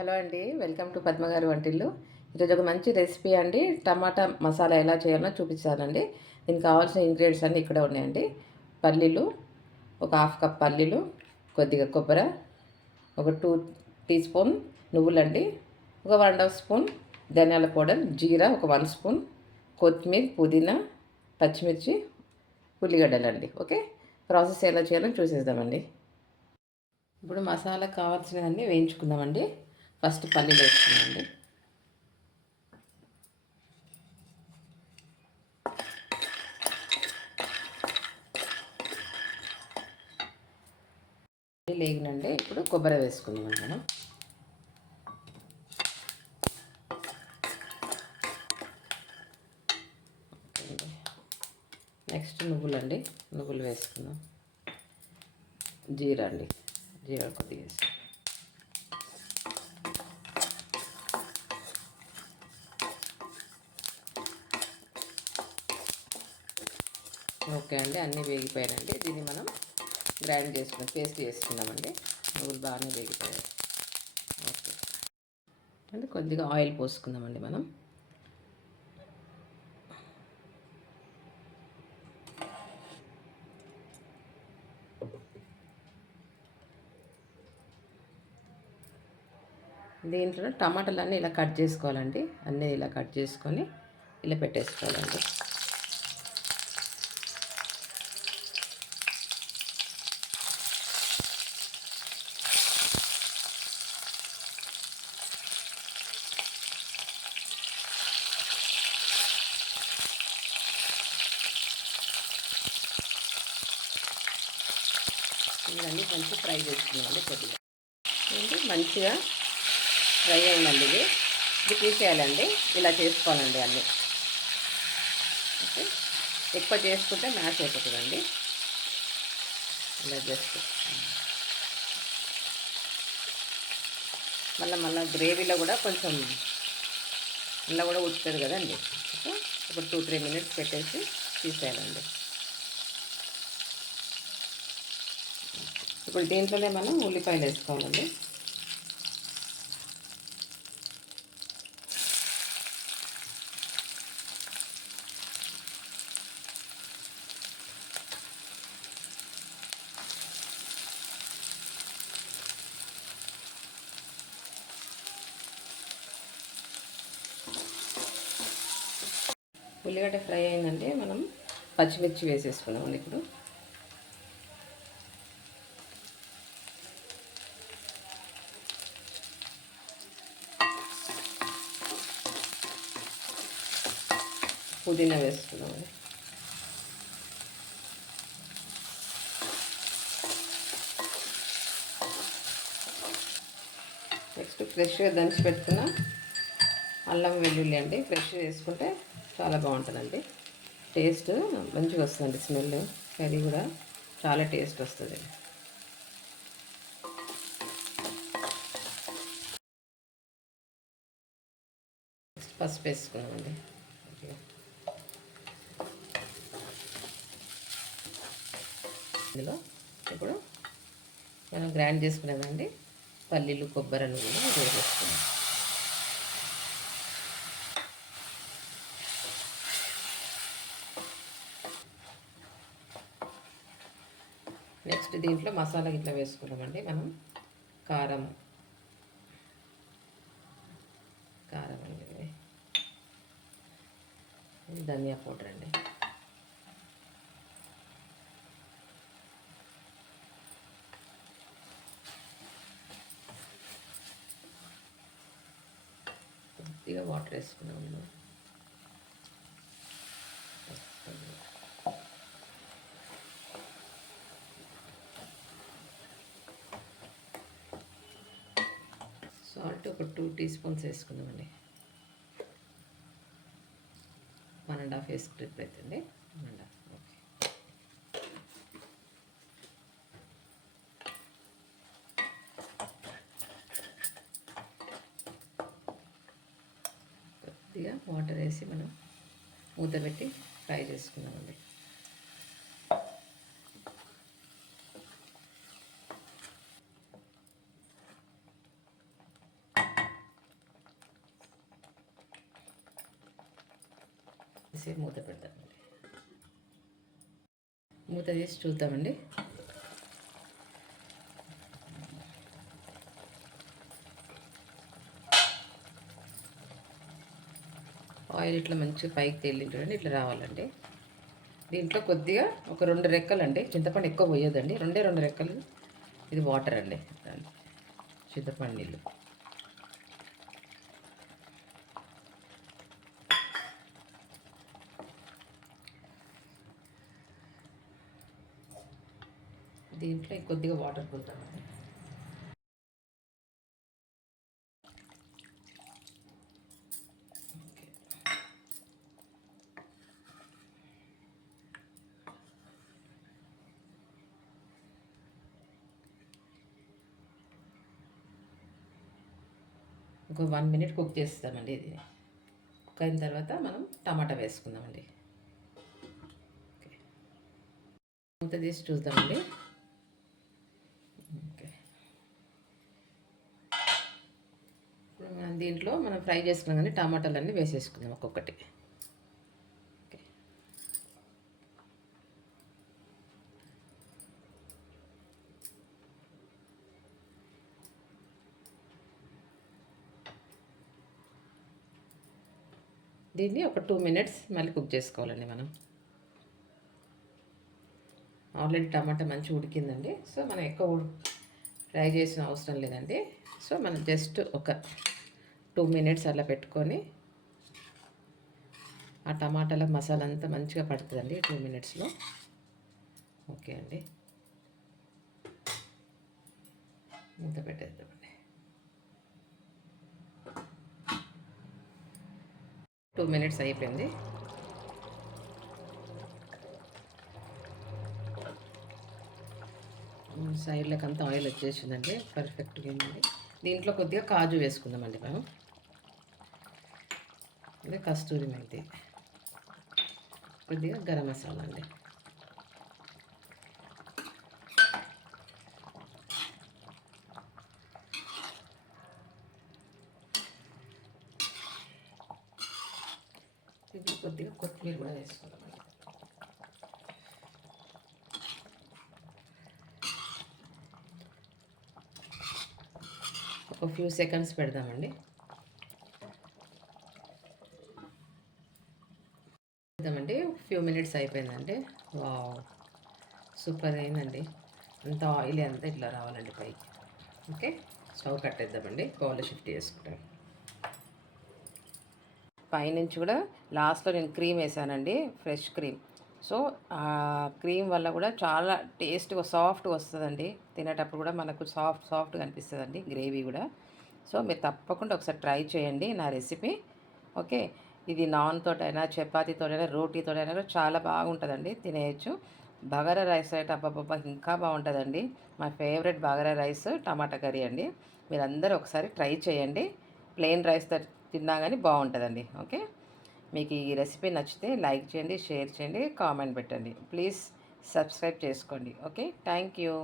Hello అండి, welcome to పద్మగారి వంటిల్లు. ఈరోజు ఒక మంచి రెసిపీ అండి. టమాటా మసాలా ఎలా చేయాలో చూపిస్తానండి. దీనికి కావాల్సిన ఇంగ్రీడియంట్స్ అన్నీ ఇక్కడ ఉన్నాయండి. పల్లీలు, ఒక హాఫ్ కప్ పల్లీలు, కొద్దిగా కొబ్బరి, ఒక 2 టీ స్పూన్ నువ్వులండి, ఒక 1.5 స్పూన్ ధనియాల పౌడర్, జీరా ఒక 1 స్పూన్, కొత్తిమీర, పుదీనా, పచ్చిమిర్చి, ఉల్లిగడ్డలండి. ఓకే, ప్రాసెస్ ఎలా చేయాలో చూసేద్దామండి. ఇప్పుడు మసాలా కావాల్సినవన్నీ వేయించుకుందామండి. ఫస్ట్ పల్లీలు వేసుకుందామండి. లేగినండి. ఇప్పుడు కొబ్బరి వేసుకుందామండి మనం. నెక్స్ట్ నువ్వులండి, నువ్వులు వేసుకుందాం. జీరా అండి, జీరా కొద్దిగా వేసుకుందాం. ఓకే అండి, అన్నీ వేగిపోయాయండి. దీన్ని మనం గ్రైండ్ చేసుకుని పేస్ట్ చేసుకుందామండి. నువ్వులు బాగానే వేగిపోయాయి. ఓకే అంటే కొద్దిగా ఆయిల్ పోసుకుందామండి మనం. దీంట్లో టమాటాలన్నీ ఇలా కట్ చేసుకోవాలండి. అన్నీ ఇలా కట్ చేసుకొని ఇలా పెట్టేసుకోవాలండి. ఇవన్నీ మంచిగా ఫ్రై చేసుకున్నామండి. కొద్దిగా మంచిగా ఫ్రై అయిందండి. ఇది తీసేయాలండి. ఇలా చేసుకోవాలండి అన్నీ. ఓకే, ఎక్కువ చేసుకుంటే మ్యాష్ అయిపోతుందండి. ఇలా జస్ట్ మళ్ళీ గ్రేవీలో కూడా కొంచెం ఇలా కూడా ఉడుతుంది కదండి. ఒక 2-3 మినిట్స్ పెట్టేసి తీసేయాలండి. ఇప్పుడు దీంట్లోనే మనం ఉల్లిపాయలు వేసుకోవాలండి. ఉల్లిగడ్డ ఫ్రై అయిందంటే మనం పచ్చిమిర్చి వేసేసుకున్నామండి. ఇప్పుడు పుదీనా వేసుకున్నామండి. నెక్స్ట్ ఫ్రెష్గా దంచి పెట్టుకున్న అల్లం వెల్లుల్లి అండి. ఫ్రెష్ వేసుకుంటే చాలా బాగుంటుందండి. టేస్ట్ మంచిగా వస్తుందండి. స్మెల్ కర్రీ కూడా చాలా టేస్ట్ వస్తుంది. పసుపు వేసుకున్నామండి. ఇందులో ఇప్పుడు మనం గ్రైండ్ చేసుకునేదండి పల్లీలు, కొబ్బరి కూడా వేసేసుకున్నాం. నెక్స్ట్ దీంట్లో మసాలా గిట్లా వేసుకున్నామండి మనం. కారం అండి, ధనియా పౌడర్ అండి, కొద్దిగా వాటర్ వేసుకున్నాము. సాల్ట్ ఒక 2 టీ స్పూన్స్ వేసుకుందామండి. 1.5 వేసుకుంటే అవుతుంది. 1.5. ఓకే, కొద్దిగా వాటర్ వేసి మనం మూత పెట్టి ఫ్రై చేసుకుందామండి. కొద్దిసేపు మూత పెడతామండి. మూత తీసి చూద్దామండి. ఆయిల్ ఇట్లా మంచిగా పైకి తేలింటుందండి, ఇట్లా రావాలండి. దీంట్లో కొద్దిగా ఒక 2 రెక్కలు అండి, చింతపండు ఎక్కువ పోయొద్దండి, 2 రెక్కలు. ఇది వాటర్ అండి, చింతపండు నీళ్ళు. దీంట్లో కొద్దిగా వాటర్ పోతామండి. ఒక 1 మినిట్ కుక్ చేస్తామండి. ఇది కుక్ అయిన తర్వాత మనం టమాటా వేసుకుందామండి. ఓకే, మూత తీసి చూద్దామండి. ఓకే, దీంట్లో మనం ఫ్రై చేసుకున్నాం కానీ టమాటాలన్నీ వేసేసుకుందాం ఒక్కొక్కటి. ఓకే, దీన్ని ఒక 2 మినిట్స్ మళ్ళీ కుక్ చేసుకోవాలండి మనం. ఆల్రెడీ టమాటా మంచిగా ఉడికిందండి, సో మనం ఎక్కువ ఫ్రై చేసిన అవసరం లేదండి. సో మనం జస్ట్ ఒక 2 మినిట్స్ అలా పెట్టుకొని ఆ టమాటాల మసాలా అంతా మంచిగా పడుతుందండి 2 మినిట్స్లో. ఓకే అండి, మూత పెట్టేద్దామండి. 2 మినిట్స్ అయిపోయింది. సైడ్లకు అంతా ఆయిల్ వచ్చేసిందండి, పర్ఫెక్ట్గా అయిందండి. దీంట్లో కొద్దిగా కాజు వేసుకుందామండి మనం. అదే కస్తూరి మెంతి, కొద్దిగా గరం మసాలా అండి. ఇది కొద్దిగా కొత్తిమీర కూడా వేసుకుందామండి. ఒక ఫ్యూ సెకండ్స్ పెడదామండి. పెడదామండి, ఫ్యూ మినిట్స్ అయిపోయిందండి. వావ్, సూపర్ అయిందండి. అంత ఆయిల్ అంతా ఇట్లా రావాలండి పైకి. ఓకే, స్టవ్ కట్టేద్దామండి, బౌల్లో షిఫ్ట్ చేసుకుంటాం. పైనుంచి కూడా లాస్ట్లో నేను క్రీమ్ వేసానండి, ఫ్రెష్ క్రీమ్. సో ఆ క్రీమ్ వల్ల కూడా చాలా టేస్ట్గా సాఫ్ట్గా వస్తుందండి. తినేటప్పుడు కూడా మనకు సాఫ్ట్గా అనిపిస్తుందండి గ్రేవీ కూడా. సో మీరు తప్పకుండా ఒకసారి ట్రై చేయండి నా రెసిపీ. ఓకే, ఇది నాన్ తోటైనా చపాతీతోటైనా రోటీతోటైనా కూడా చాలా బాగుంటుందండి, తినేయచ్చు. బగారా రైస్ అయితే అబ్బాబ్బా ఇంకా బాగుంటుందండి. మా ఫేవరెట్ బగారా రైస్ టమాటా కర్రీ అండి. మీరందరూ ఒకసారి ట్రై చేయండి. ప్లెయిన్ రైస్తో తిన్నా కానీ బాగుంటుందండి. ఓకే, మీకు ఈ రెసిపీ నచ్చితే లైక్ చేయండి, షేర్ చేయండి, కామెంట్ పెట్టండి. ప్లీజ్ సబ్స్క్రైబ్ చేసుకోండి. Okay, thank you.